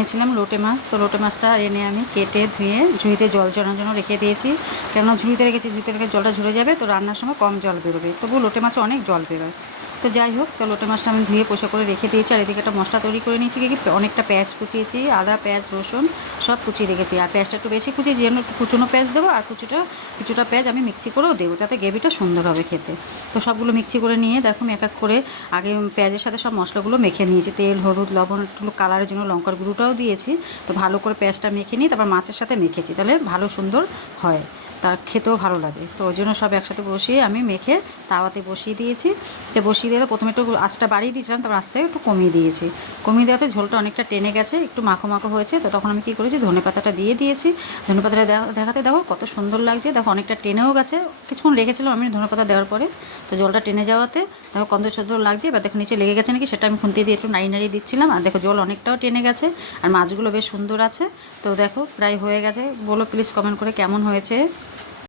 এনেছিলাম লোটে মাছ। তো লোটে মাছটা এনে আমি কেটে ধুয়ে ঝুড়িতে জল ঝরানোর জন্য রেখে দিয়েছি। কেননা ঝুড়িতে রেখেছি, ঝুড়িতে রেখে জলটা ঝরে যাবে, তো রান্নার সময় কম জল বেরোবে। তবু লোটে মাছে অনেক জল বেরোয়। তো যাই হোক, তো লোটে মাছটা আমি ধুয়ে পরিষ্কার করে রেখে দিয়েছি। আর এদিকে একটা মশলা তৈরি করে নিয়েছি। কি অনেকটা পেঁয়াজ কুচিয়েছি, আদা পেঁয়াজ রসুন সব কুচিয়ে রেখেছি। আর পেঁয়াজটা একটু বেশি কুচিয়ে, যেন একটু কুচনো পেঁয়াজ দেবো, আর কিছুটা পেঁয়াজ আমি মিক্সি করেও দেবো, তাতে গ্রেভিটা সুন্দর হবে খেতে। তো সবগুলো মিক্সি করে নিয়ে দেখো এক এক করে আগে পেঁয়াজের সাথে সব মশলাগুলো মেখে নিয়েছি। তেল, হলুদ, লবণ, একটু কালারের জন্য লঙ্কার গুঁড়োটাও দিয়েছি। তো ভালো করে পেঁয়াজটা মেখে নিয়ে তারপর মাছের সাথে মেখেছি, তাহলে ভালো সুন্দর হয়, তার খেতেও ভালো লাগে। তো ওই জন্য সব একসাথে বসিয়ে আমি মেখে তাওয়াতে বসিয়ে দিয়েছি। তো বসিয়ে দিয়ে প্রথমে একটু আঁচটা বাড়িয়ে দিয়েছিলাম, তারপর আস্তে একটু কমিয়ে দিয়েছি। কমিয়ে দেওয়াতে ঝোলটা অনেকটা টেনে গেছে, একটু মাখো মাখো হয়েছে। তো তখন আমি কী করেছি, ধনেপাতাটা দিয়ে দিয়েছি। ধনেপাতাটা দেখাতে দেখো কত সুন্দর লাগছে, দেখো অনেকটা টেনেও গেছে। কিছুক্ষণ রেখেছিলাম আমি ধনেপাতা দেওয়ার পরে, তো জলটা টেনে যাওয়াতে দেখো কত সুন্দর লাগছে। এবার দেখো নিচে লেগে গেছে নাকি সেটা আমি খুন্তি দিয়ে একটু নাড়িয়ে দিচ্ছিলাম। আর দেখো জল অনেকটাও টেনে গেছে, আর মাছগুলো বেশ সুন্দর আছে। তো দেখো প্রায় হয়ে গেছে। বলো প্লিজ কমেন্ট করে কেমন হয়েছে।